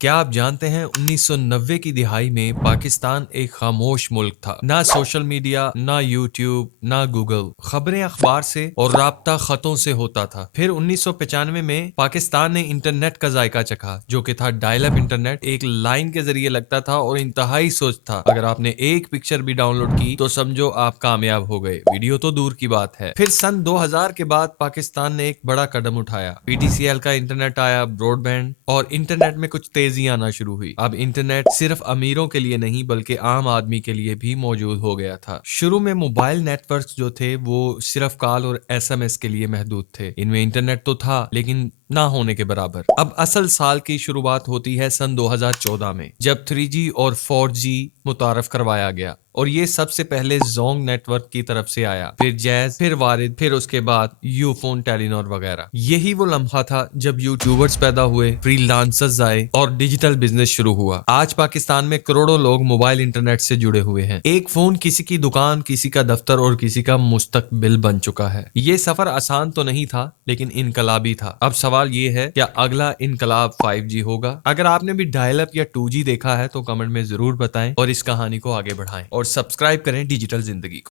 کیا آپ جانتے ہیں 1990 کی دہائی میں پاکستان ایک خاموش ملک تھا۔ نہ سوشل میڈیا، نہ یوٹیوب، نہ گوگل۔ خبریں اخبار سے اور رابطہ خطوں سے ہوتا تھا۔ پھر 1995 میں پاکستان نے انٹرنیٹ کا ذائقہ چکھا، جو کہ تھا ڈائل اپ انٹرنیٹ۔ ایک لائن کے ذریعے لگتا تھا اور انتہائی سوچ تھا۔ اگر آپ نے ایک پکچر بھی ڈاؤن لوڈ کی تو سمجھو آپ کامیاب ہو گئے، ویڈیو تو دور کی بات ہے۔ پھر سن 2000 کے بعد پاکستان نے ایک بڑا قدم اٹھایا۔ پی ٹی سی ایل کا انٹرنیٹ آیا، براڈ بینڈ، اور انٹرنیٹ میں کچھ تیزی آنا شروع ہوئی۔ اب انٹرنیٹ صرف امیروں کے لیے نہیں بلکہ عام آدمی کے لیے بھی موجود ہو گیا تھا۔ شروع میں موبائل نیٹ ورکس جو تھے وہ صرف کال اور ایس ایم ایس کے لیے محدود تھے۔ ان میں انٹرنیٹ تو تھا لیکن نہ ہونے کے برابر۔ اب اصل سال کی شروعات ہوتی ہے سن 2014 میں، جب 3G اور 4G متعارف کروایا گیا، اور یہ سب سے پہلے زونگ نیٹ ورک کی طرف سے آیا، پھر جیز، پھر وارد، پھر اس کے بعد یو فون، ٹیلینور وغیرہ۔ یہی وہ لمحہ تھا جب یوٹیوبرز پیدا ہوئے، فری لانسرز آئے اور ڈیجیٹل بزنس شروع ہوا۔ آج پاکستان میں کروڑوں لوگ موبائل انٹرنیٹ سے جڑے ہوئے ہیں۔ ایک فون کسی کی دکان، کسی کا دفتر اور کسی کا مستقبل بن چکا ہے۔ یہ سفر آسان تو نہیں تھا لیکن انقلابی تھا۔ اب سوال یہ ہے، کیا اگلا انقلاب 5G ہوگا؟ اگر آپ نے بھی ڈائل اپ یا 2G دیکھا ہے تو کمنٹ میں ضرور بتائیں اور اس کہانی کو آگے بڑھائیں، اور سبسکرائب کریں ڈیجیٹل زندگی کو۔